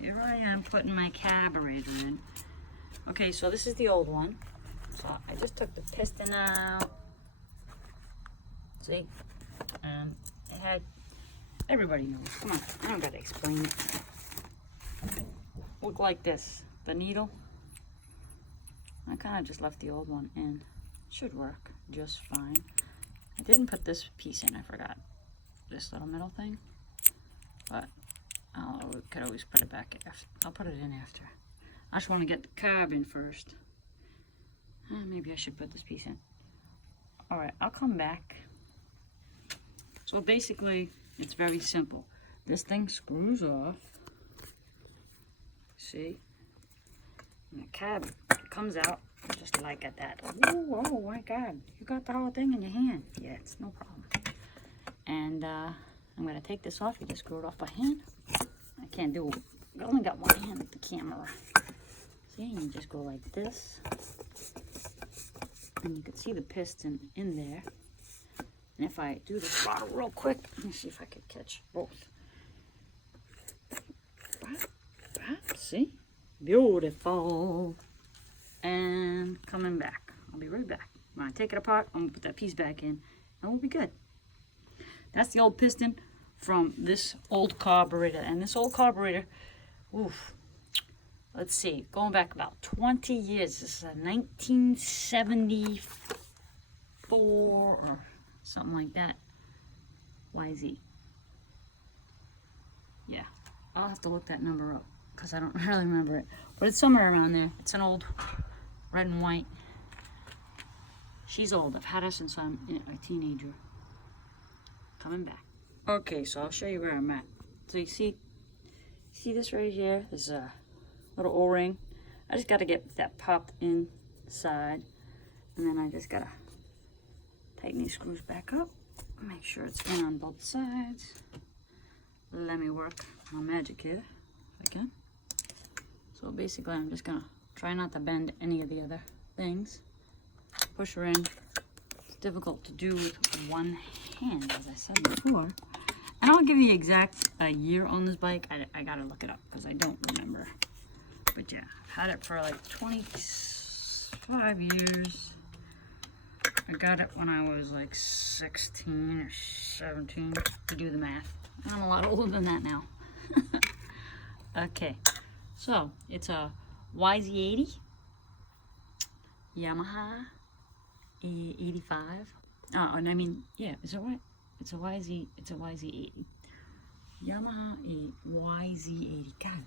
here I am putting my carburetor in. Okay, so this is the old one. So I just took the piston out. See? And it had, everybody knows. Come on, I don't gotta explain it. Look like this. The needle. I kind of just left the old one in. Should work just fine. I didn't put this piece in, I forgot. This little middle thing. But I could always put it back after. I'll put it in after. I just want to get the carb in first. Maybe I should put this piece in. Alright, I'll come back. So basically, it's very simple. This thing screws off. See? And the carb comes out just like that. Ooh, oh my God, you got the whole thing in your hand. Yeah, it's no problem. And I'm going to take this off. You just screw it off by hand. I can't do it. I only got one hand with the camera. See, you just go like this. And you can see the piston in there. And if I do the throttle real quick, let me see if I could catch both. See? Beautiful. And coming back. I'll be right back. When I take it apart, I'm going to put that piece back in, and we'll be good. That's the old piston from this old carburetor. And this old carburetor, oof, let's see, going back about 20 years. This is a 1974 or something like that. YZ. Yeah, I'll have to look that number up because I don't really remember it. But it's somewhere around there. It's an old red and white. She's old. I've had her since I'm a teenager. Coming back. Okay, so I'll show you where I'm at. So you see this right here? There's a little O-ring. I just got to get that popped inside. And then I just got to tighten these screws back up. Make sure it's in on both sides. Let me work my magic here if I can. So basically I'm just going to try not to bend any of the other things. Push her in. It's difficult to do with one hand, as I said before. And I'll give you the exact year on this bike. I gotta look it up because I don't remember. But yeah, I've had it for like 25 years. I got it when I was like 16 or 17 to do the math. And I'm a lot older than that now. Okay, so it's a Yz80 Yamaha 85. Oh, and I mean, yeah, is that right? It's a Yz80. Yamaha Yz80. God,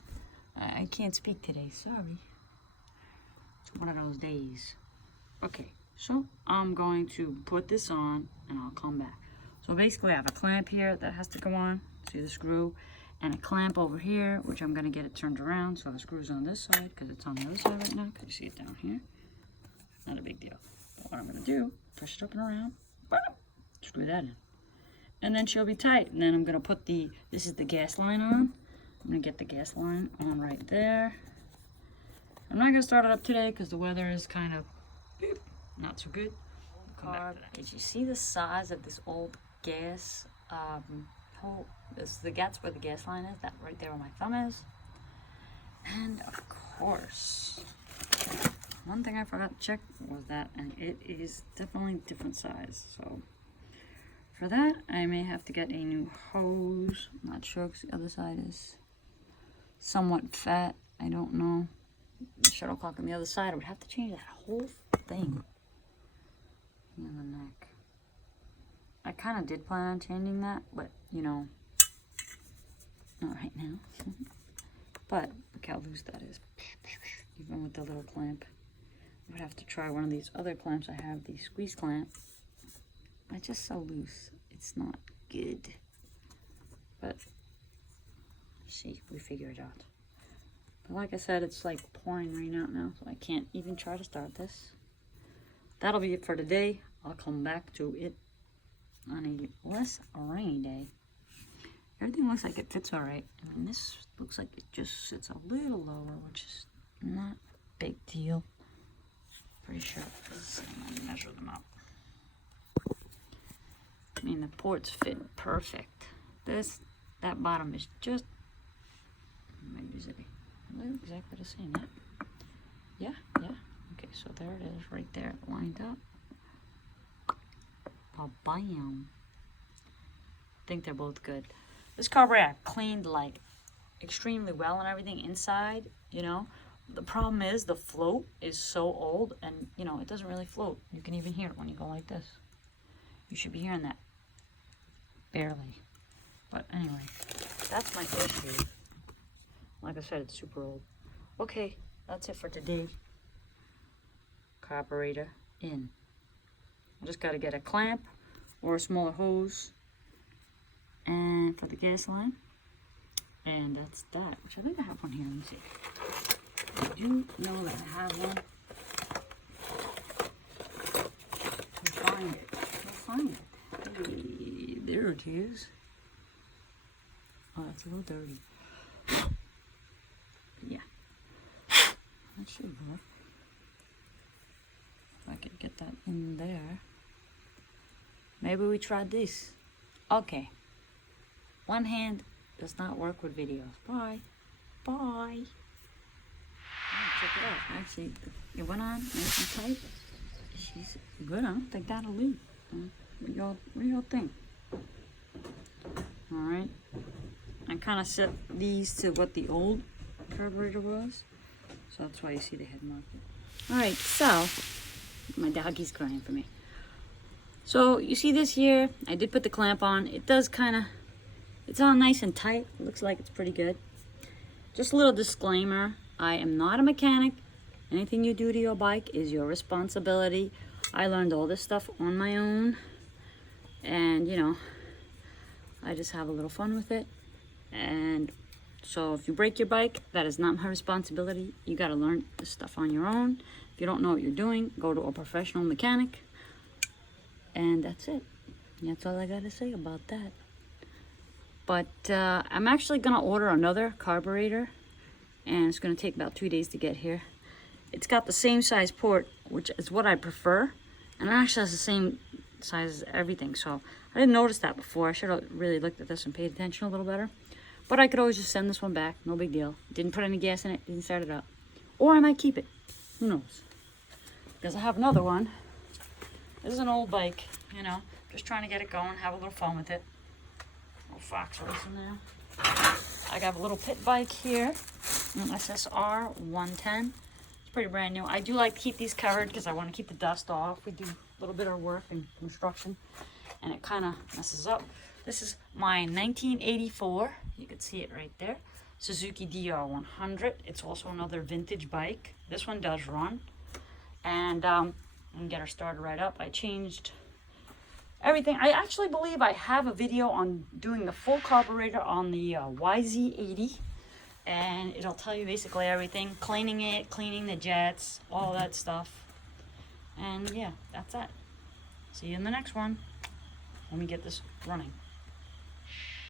I can't speak today, sorry. It's one of those days. Okay, so I'm going to put this on and I'll come back. So basically I have a clamp here that has to go on. See the screw? And a clamp over here, which I'm going to get it turned around so the screw's on this side because it's on the other side right now. Can you see it down here? Not a big deal. But what I'm going to do, push it up and around, screw that in. And then she'll be tight. And then I'm going to put this is the gas line on. I'm going to get the gas line on right there. I'm not going to start it up today because the weather is kind of not so good. Carb. Did you see the size of this old gas hole? That's where the gas line is. That right there where my thumb is. And of course, one thing I forgot to check was that, and it is definitely different size. So for that, I may have to get a new hose. I'm not sure because the other side is somewhat fat. I don't know. The shuttlecock on the other side, I would have to change that whole thing. In the neck. I kind of did plan on changing that, but you know, not right now. But look how loose that is. Even with the little clamp. I would have to try one of these other clamps I have, the squeeze clamp. It's just so loose. It's not good. But see, we figure it out. But like I said, it's like pouring rain out now, so I can't even try to start this. That'll be it for today. I'll come back to it on a less rainy day. Everything looks like it fits all right. I mean, this looks like it just sits a little lower, which is not a big deal. Pretty sure it is. I'm gonna measure them up. I mean, the ports fit perfect. That bottom is just Yz80. Look exactly the same, yeah? Yeah, yeah. Okay, so there it is, right there, lined up. Bam. I think they're both good. This carburetor I cleaned like extremely well and everything inside, you know. The problem is the float is so old and, you know, it doesn't really float. You can even hear it when you go like this. You should be hearing that. Barely. But anyway, that's my issue. Like I said, it's super old. Okay, that's it for today. Carburetor in. I just got to get a clamp or a smaller hose and for the gas line. And that's that, which I think I have one here. Let me see. I do know that I have one. We'll find it. We'll find it. Hey, there it is. Oh, it's a little dirty. Yeah. That should work. If I could get that in there. Maybe we try this. Okay. One hand does not work with videos. Bye. Bye. Oh, check it out. Actually, it went on nice and tight. She's good. I don't think that'll leak. What do y'all think? Alright. I kind of set these to what the old carburetor was. So that's why you see the head marker. Alright, so my doggy's crying for me. So you see this here, I did put the clamp on. It does kind of, it's all nice and tight. It looks like it's pretty good. Just a little disclaimer, I am not a mechanic. Anything you do to your bike is your responsibility. I learned all this stuff on my own. And you know, I just have a little fun with it. And so if you break your bike, that is not my responsibility. You got to learn this stuff on your own. If you don't know what you're doing, go to a professional mechanic. And that's it. That's all I got to say about that. But I'm actually going to order another carburetor. And it's going to take about 2 days to get here. It's got the same size port, which is what I prefer. And it actually has the same size as everything. So I didn't notice that before. I should have really looked at this and paid attention a little better. But I could always just send this one back. No big deal. Didn't put any gas in it. Didn't start it up. Or I might keep it. Who knows? Because I have another one. This is an old bike, you know. Just trying to get it going. Have a little fun with it. Little fox race in there. I got a little pit bike here. An SSR 110. It's pretty brand new. I do like to keep these covered because I want to keep the dust off. We do a little bit of work and construction. And it kind of messes up. This is my 1984. You can see it right there. Suzuki DR100. It's also another vintage bike. This one does run. And get her started right up. I changed everything. I actually believe I have a video on doing the full carburetor on the Yz80. And it'll tell you basically everything. Cleaning it, cleaning the jets, all that stuff. And yeah, that's that. See you in the next one. Let me get this running.